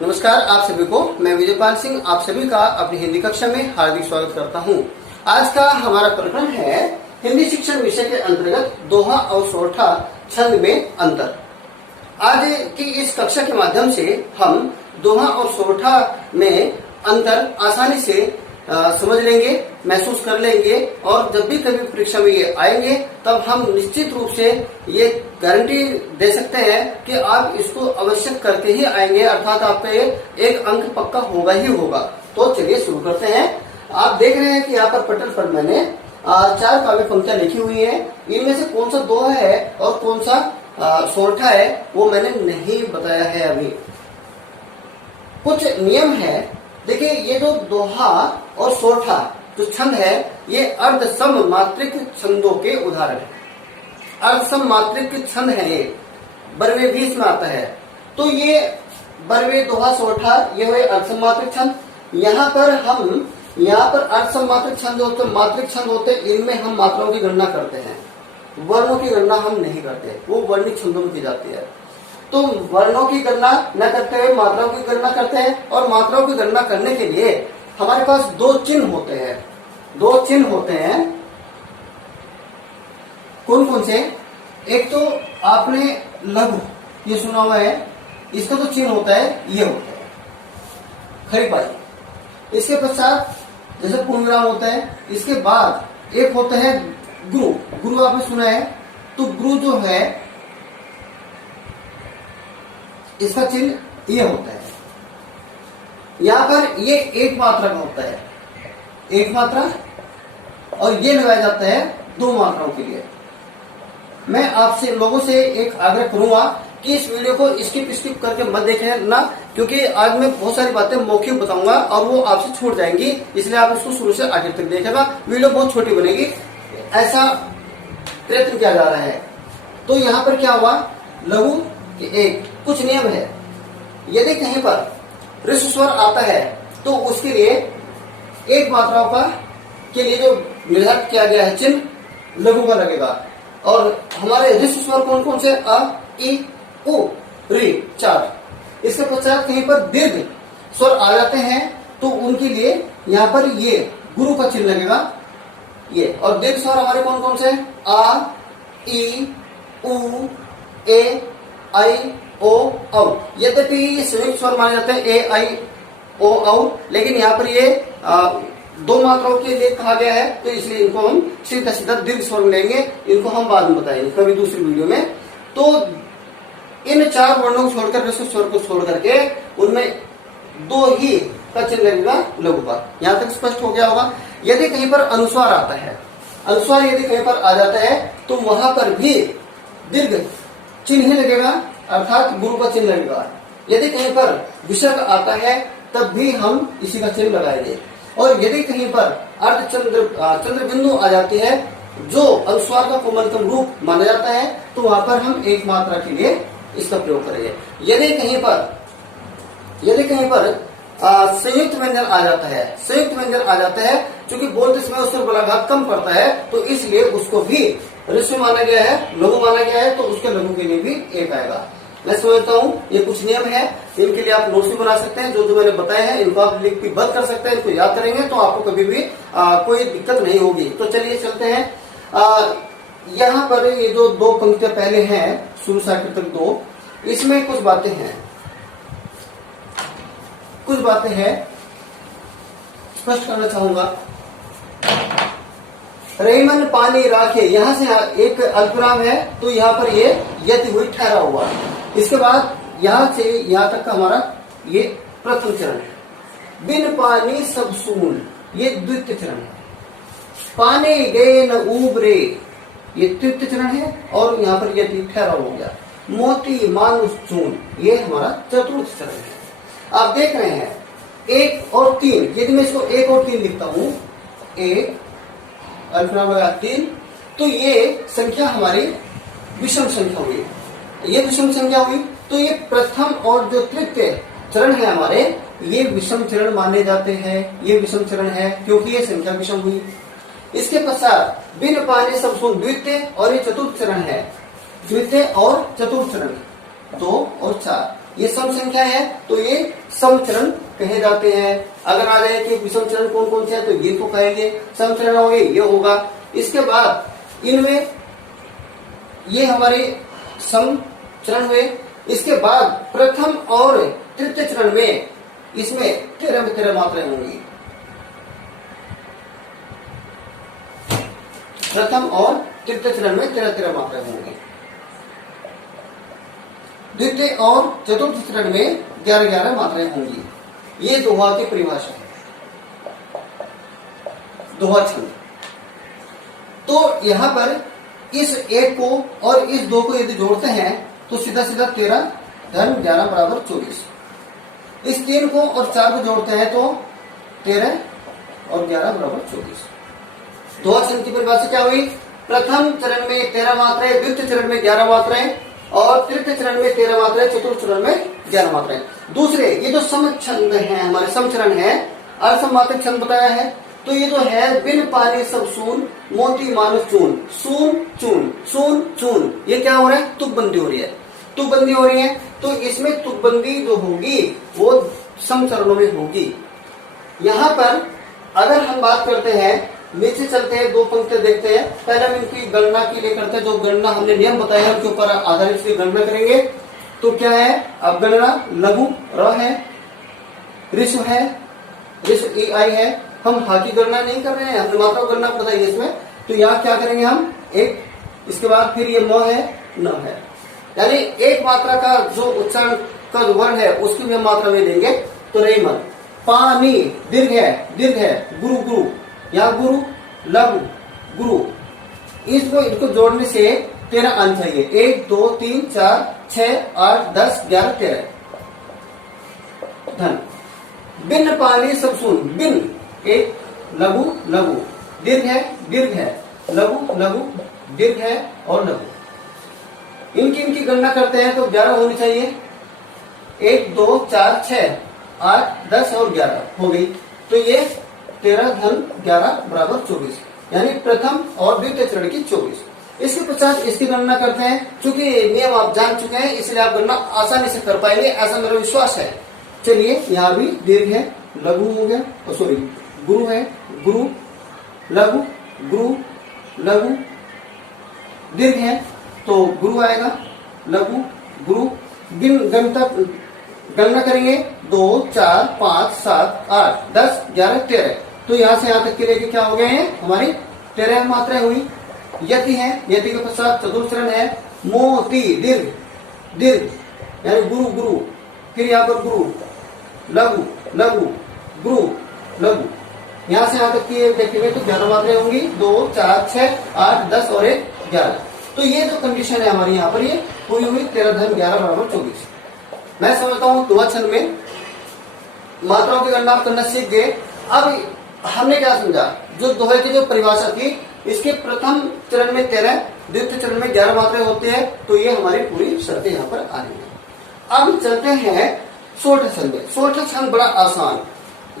नमस्कार आप सभी को, मैं विजयपाल सिंह आप सभी का अपनी हिंदी कक्षा में हार्दिक स्वागत करता हूं। आज का हमारा प्रकरण है हिंदी शिक्षण विषय के अंतर्गत दोहा और सोरठा छंद में अंतर। आज की इस कक्षा के माध्यम से हम दोहा और सोरठा में अंतर आसानी से समझ लेंगे, महसूस कर लेंगे और जब भी कभी परीक्षा में ये आएंगे तब हम निश्चित रूप से ये गारंटी दे सकते हैं कि आप इसको अवश्य करके ही आएंगे, अर्थात आपका ये एक अंक पक्का होगा ही होगा। तो चलिए शुरू करते हैं। आप देख रहे हैं कि यहाँ पर पटल पर मैंने 4 काव्य पंक्तियां लिखी हुई है। इनमें से कौन सा दोहा है और कौन सा सोरठा है वो मैंने नहीं बताया है अभी। कुछ नियम है, देखिए ये जो दोहा और सोरठा जो छंद है ये अर्ध सम मात्रिक छंदों के उदाहरण है। अर्ध सम मात्रिक छंद है, ये बरवे भी इसमें आता है। तो ये बरवे दोहा सोरठा ये हुए अर्ध सम मात्रिक छंद। यहाँ पर अर्ध सम मात्रिक छंद होते, मात्रिक छंद होते, इनमें हम मात्राओं की गणना करते हैं, वर्णों की गणना हम नहीं करते, वो वर्णिक छंदों में की जाती है। तो वर्णों की गणना न करते हुए मात्राओं की गणना करते हैं, और मात्राओं की गणना करने के लिए हमारे पास 2 चिन्ह होते हैं। 2 चिन्ह होते हैं, कौन कौन से? एक तो आपने लघु ये सुना हुआ है, इसका तो चिन्ह होता है ये होता है खड़ी पाई। इसके पश्चात जैसे पूर्णविराम होता है, इसके बाद एक होता है गुरु। गुरु आपने सुना है, तो गुरु जो है इसका चिन्ह ये होता है। यहां पर ये एक मात्रा का होता है, एक मात्रा, और ये लगाया जाता है 2 मात्राओं के लिए। मैं आपसे लोगों से एक आग्रह करूंगा कि इस वीडियो को स्किप करके मत देखना, क्योंकि आज मैं बहुत सारी बातें मौखिक बताऊंगा और वो आपसे छूट जाएंगी, इसलिए आप इसको शुरू से आखिर तक देखेगा। वीडियो बहुत छोटी बनेगी, ऐसा प्रयत्न किया जा रहा है। तो यहाँ पर क्या हुआ, लघु एक कुछ नियम है। यदि कहीं पर ऋषि स्वर आता है तो उसके लिए एक मात्राओं का के लिए जो निर्धारित किया गया है चिन्ह लघु का लगेगा। और हमारे ऋषि स्वर कौन कौन से? अ, इ, उ, ऋ 4। इसके पश्चात कहीं पर दीर्घ स्वर आ जाते हैं तो उनके लिए यहाँ पर ये गुरु का चिन्ह लगेगा ये। और दीर्घ स्वर हमारे कौन कौन से? आ, इ, उ, ए, आई, ओ, औ। यद्यपि ये संयुक्त स्वर माने जाते हैं ए, आई, ओ, औ, लेकिन यहाँ पर ये 2 मात्राओं के लिए कहा गया है, तो इसलिए इनको हम सीधा सीधा दीर्घ स्वर लेंगे। इनको हम बाद में बताएंगे कभी दूसरी वीडियो में। तो इन 4 वर्णों को छोड़कर, ऋषि स्वर को छोड़ करके उनमें 2 ही का चिन्ह लगेगा लघु का। यहाँ तक स्पष्ट हो गया होगा। यदि कहीं पर अनुस्वार आता है, अनुस्वार यदि कहीं पर आ जाता है तो वहां पर भी दीर्घ चिन्ह ही लगेगा, अर्थात गुरु का चिन्ह लगेगा। यदि कहीं पर विसर्ग आता है तब भी हम इसी का चिन्ह लगाएंगे। और यदि कहीं पर चंद्र बिंदु आ जाती है जो अनुस्वार का कोमलतम रूप माना जाता है, तो वहां पर हम एक मात्रा के लिए इसका प्रयोग करेंगे। यदि कहीं पर संयुक्त व्यंजन आ जाता है, संयुक्त व्यंजन आ जाता है, क्योंकि बोलते समय उस पर बलाघात कम पड़ता है, तो इसलिए उसको भी ऋषि माना गया है, लघु माना गया है, तो उसके लघु के लिए भी एक आएगा। मैं समझता हूँ ये कुछ नियम है, इनके लिए आप नोट्स भी बना सकते हैं। जो मैंने बताए हैं इनको आप लिख भी बंद कर सकते हैं, इनको याद करेंगे तो आपको कभी भी कोई दिक्कत नहीं होगी। तो चलिए चलते हैं। यहाँ पर ये जो 2 पंक्तियां पहले हैं, शुरू से आखिर तक 2, इसमें कुछ बातें हैं स्पष्ट करना चाहूंगा। रहीमन पानी राखे, यहाँ से एक अल्पविराम है, तो यहाँ पर ये यति हुई ठहरा हुआ। इसके बाद यहाँ से यहाँ तक का हमारा ये प्रथम चरण है। बिन पानी सब सून, ये द्वितीय चरण है। पानी गए न उबरे, ये तृतीय चरण है, और यहाँ पर यति ठहरा हो गया। मोती मानुष चून, ये हमारा चतुर्थ चरण है। आप देख रहे हैं 1 और 3, यदि मैं इसको 1 और 3 लिखता हूं, 1 अल्पविराम लगा 3, तो ये संख्या हमारी विषम संख्या हुई। ये विषम संख्या हुई, तो ये प्रथम और जो तृतीय चरण है हमारे, ये विषम चरण माने जाते हैं। ये विषम चरण है क्योंकि ये संख्या विषम हुई। इसके पश्चात बिन पानी सब सुन द्वितीय, और ये चतुर्थ चरण है। द्वितीय और चतुर्थ चरण 2 और 4, ये सम संख्या है तो ये समचरण कहे जाते हैं। अगर आ जाए कि विषम चरण कौन कौन से हैं तो ये को कहेंगे, समचरण होंगे ये होगा। इसके बाद इनमें ये हमारे समचरण हुए। इसके बाद प्रथम और तृतीय चरण में इसमें 13 में 13 मात्राएं होंगी। प्रथम और तृतीय चरण में 13 मात्राएं होंगी। द्वितीय और चतुर्थ चरण में 11 मात्राएं होंगी। ये दोहा की परिभाषा है, दोहा छंद। तो यहां पर इस एक को और इस दो को यदि जोड़ते हैं तो सीधा सीधा 13 धन 11 बराबर 24। इस 3 को और 4 को जोड़ते हैं तो 13 और 11 बराबर 24। दोहा छंद की परिभाषा क्या हुई? प्रथम चरण में 13 मात्राएं, द्वितीय चरण में 11 मात्राएं और तृतीय चरण में 13 मात्राएं, चतुर्थ चरण में 11 मात्राएं। दूसरे ये जो समछंद है, हमारे समचरण है, अर्धसमात्रिक छंद बताया है। तो ये जो है बिन पानी सब सून, मोती मानुष चून, सून चून, सून चून, ये क्या हो रहा है? तुकबंदी हो रही है, तुकबंदी हो रही है। तो इसमें तुकबंदी जो होगी वो समचरणों में होगी। यहाँ पर अगर हम बात करते हैं, नीचे चलते हैं, दो पंक्तियां देखते हैं। पहले हम इनकी गणना के लिए करते हैं, जो गणना हमने नियम बताया है उनके ऊपर आधारित से गणना करेंगे। तो क्या है? अब गणना लघु र है, ऋषु है, ऋषु ई आई है। हम हा की गणना नहीं कर रहे हैं, हमने मात्रा गणना बताई है इसमें। तो यहाँ क्या करेंगे हम? एक, इसके बाद फिर ये म है, न है, यानी एक मात्रा का जो उच्चारण का वर्ण है उसकी भी हम मात्रा में लेंगे। तो रही मन, पानी दीर्घ है, गुरु गुरु, यहाँ गुरु लघु गुरु, इनको जोड़ने से 13 अंक चाहिए। 1 2 3 4 6 8 10 11 13 धन। बिन पानी सब सुन, बिन एक लघु लघु, दीर्घ है, लघु लघु, दीर्घ है और लघु। इनकी गणना करते हैं तो 11 होनी चाहिए। 1 2 4 6 8 10 और 11 हो गई। तो ये 13 धन 11 बराबर 24, यानी प्रथम और द्वितीय चरण की 24। इसके पश्चात इसकी गणना करते हैं। चूंकि नियम आप जान चुके हैं इसलिए आप गणना आसानी से कर पाएंगे, ऐसा मेरा विश्वास है। चलिए, यहाँ भी दीर्घ है, लघु हो गया, सॉरी गुरु है, गुरु लघु, गुरु लघु, दीर्घ है तो गुरु आएगा, लघु गुरु। गणना करेंगे 2 4 5 7 8 10 11 13। तो यहाँ से यहाँ तक के लिए क्या हो गए हैं? हमारी 13 मात्राएं हुई। यति है, यति के पश्चात चतुर्थ चरण है, मोती दीर्घ यानी गुरु गुरु, फिर यहाँ पर गुरु लघु लघु, गुरु लघु। यहाँ से यहाँ तक की देखेंगे तो 11 मात्राएं होंगी। 2 4 6 8 10 और 1 11। तो ये जो कंडीशन है हमारी यहाँ पर ये पूरी हुई। 13 धन 11 बराबर 24। मैं समझता हूँ दोहा छंद में मात्राओं की गणना करना सीख गए। अब हमने क्या समझा? जो दोहे की जो परिभाषा थी, इसके प्रथम चरण में 13, द्वितीय चरण में 11 मात्राएं होते हैं। तो ये हमारी पूरी शर्तें यहाँ पर आ रही है। अब चलते हैं सोलह छंद में। सोलह छंद बड़ा आसान,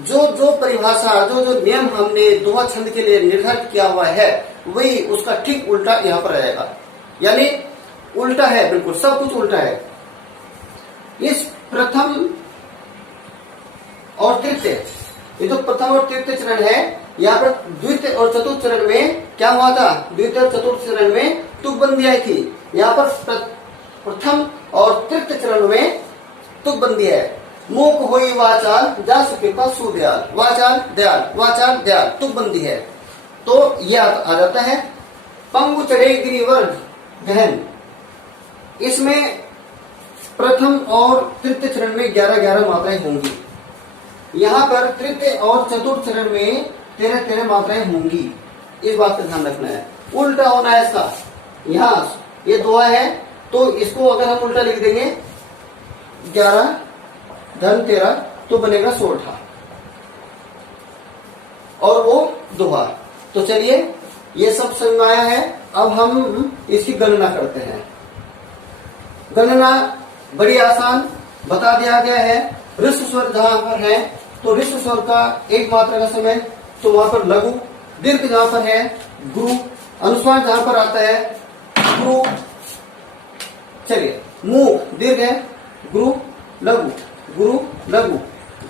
जो परिभाषा, जो नियम हमने दोहा छंद के लिए निर्धारित किया हुआ है वही उसका ठीक उल्टा यहाँ पर आएगा, यानी उल्टा है, बिल्कुल सब कुछ उल्टा है। इस प्रथम और तृतीय, ये जो प्रथम और तृतीय चरण है, यहाँ पर द्वितीय और चतुर्थ चरण में क्या हुआ था? द्वितीय और चतुर्थ चरण में तुकबंदी आई थी। यहाँ पर प्रथम और तृतीय चरण में तुकबंदी है। मूक होई वाचाल, जा सुके का सुदयाल, वाचाल दयाल, वाचाल दयाल, तुकबंदी है। तो यह आ जाता है। पंगु चढ़े गिरिवर गहन, इसमें प्रथम और तृतीय चरण में 11 मात्राएं होंगी। यहाँ पर तृतीय और चतुर्थ चरण में 13 मात्राएं होंगी। इस बात का ध्यान रखना है। उल्टा होना है इसका। यहाँ ये दोहा है तो इसको अगर हम उल्टा लिख देंगे 11 धन 13 तो बनेगा 16 और वो दोहा। तो चलिए, ये सब समझ में आया है। अब हम इसकी गणना करते हैं। गणना बड़ी आसान बता दिया गया है। ऋषु स्वर जहां पर है तो ऋषु स्वर का एक मात्रा का समय, तो वहां पर लघु। दीर्घ जहां पर है गुरु, अनुस्वार जहां पर आता है गुरु। चलिए, मूक दीर्घ है, गुरु लघु, गुरु, लघु,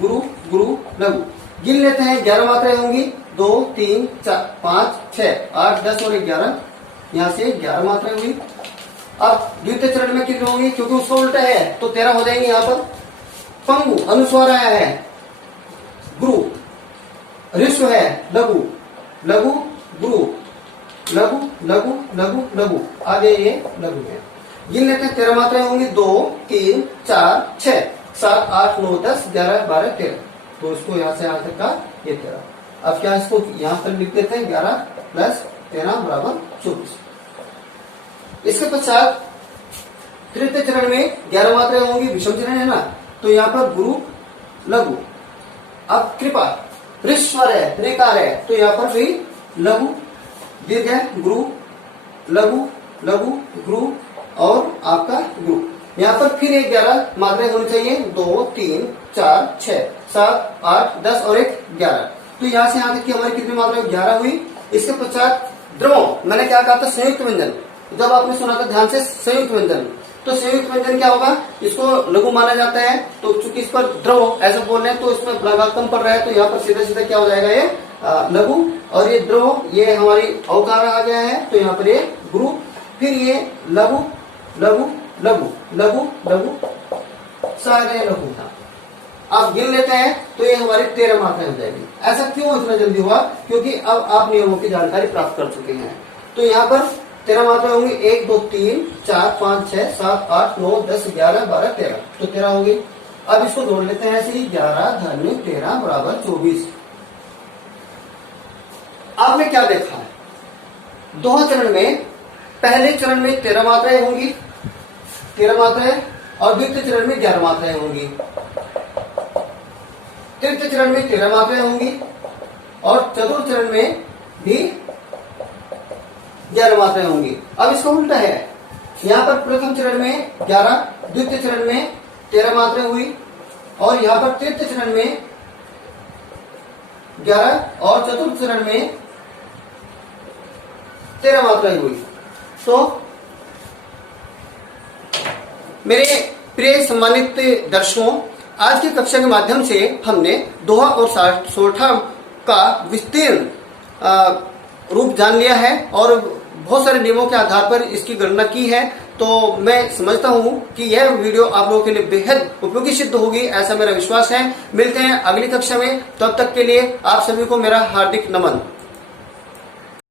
गुरु, गुरु, लघु। गिन लेते हैं, 11 मात्राएं होंगी, 2, 3, 4, 5, 6, 8, 10 और 11। यहाँ से 11 मात्राएं हुई। अब द्वितीय चरण में कितनी होंगी, क्योंकि उसका उल्टा है तो 13 हो जाएंगे। यहाँ पर पंगु अनुस्वार आया है, गुरु, ऋस्व है, लघु, लघु, गुरु, लघु, लघु, लघु, लघु, आगे ये लघु है। गिन लेते हैं, 13 मात्राएं होंगी, 2, 3, 4, 6, 7, 8, 9, 10, 11, 12, 13। तो इसको यहाँ से यहाँ तक का ये 13। अब क्या इसको यहाँ पर लिख देते हैं, 11 + 13 = 24। इसके पश्चात तृतीय चरण में 11 मात्राएं होंगी, विषम चरण है ना, तो यहाँ पर गुरु, लघु। अब कृपा, ऋस्वर है, ऋकार है, तो यहाँ पर भी लघु, दीर्घ है, गुरु, लघु, लघु, गुरु और आपका गुरु। यहाँ पर फिर 11 मात्राएं होनी चाहिए, 2, 3, 4, 6, 7, 8, 10 और 11। तो यहाँ से यहाँ तक की हमारी कितनी मात्राएं, 11 हुई। इसके पश्चात द्रव, मैंने क्या कहा था, संयुक्त व्यंजन। जब आपने सुना था ध्यान से, संयुक्त व्यंजन, तो संयुक्त व्यंजन क्या होगा, इसको लघु माना जाता है। तो चूंकि इस पर द्रव ऐसा बोल रहे हैं तो इसमें लगा कम पड़ रहा है, तो यहाँ पर सीधा सीधा क्या हो जाएगा, ये लघु। और ये द्रव, ये हमारी अवकार आ गया है, तो यहाँ पर ये गुरु, फिर ये लघु, लघु, लघु, लघु, लघु, सारे लघु था। आप गिन लेते हैं तो ये हमारी 13 मात्राएं हो जाएगी। ऐसा क्यों इतना जल्दी हुआ, क्योंकि अब आप नियमों की जानकारी प्राप्त कर चुके हैं। तो यहाँ पर 13 मात्राएं होंगी, 1, 2, 3, 4, 5, 6, 7, 8, 9, 10, 11, 12, 13। तो 13 होगी। अब इसको जोड़ लेते हैं ऐसे ही, 11 धन्य 13 = 24। आपने क्या देखा है, दोनों चरण में, पहले चरण में 13 मात्राएं होंगी, 13 मात्राएं, और द्वितीय चरण में 11 मात्राएं होंगी। तृतीय चरण में 13 मात्राएं होंगी और चतुर्थ चरण में भी 11 मात्राएं होंगी। अब इसका उल्टा है, यहाँ पर प्रथम चरण में 11, द्वितीय चरण में 13 मात्राएं हुई, और यहाँ पर तृतीय चरण में 11 और चतुर्थ चरण में 13 मात्राएं हुई। तो मेरे प्रिय सम्मानित दर्शकों, आज की कक्षा के माध्यम से हमने दोहा और सोरठा का विस्तीर्ण रूप जान लिया है और बहुत सारे नियमों के आधार पर इसकी गणना की है। तो मैं समझता हूं कि यह वीडियो आप लोगों के लिए बेहद उपयोगी सिद्ध होगी, ऐसा मेरा विश्वास है। मिलते हैं अगली कक्षा में, तब तक के लिए आप सभी को मेरा हार्दिक नमन।